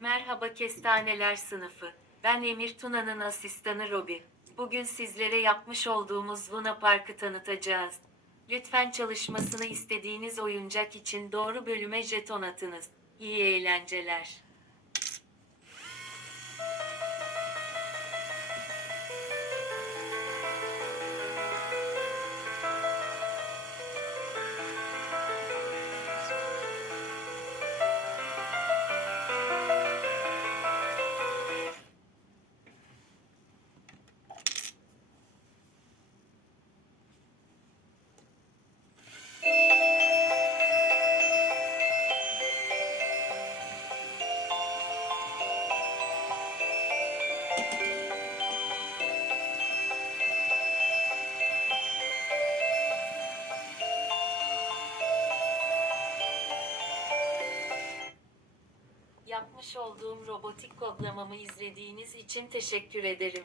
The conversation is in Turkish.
Merhaba Kestaneler sınıfı. Ben Emir Tuna'nın asistanı Robi. Bugün sizlere yapmış olduğumuz Luna Park'ı tanıtacağız. Lütfen çalışmasını istediğiniz oyuncak için doğru bölüme jeton atınız. İyi eğlenceler. Yapmış olduğum robotik kodlamamı izlediğiniz için teşekkür ederim.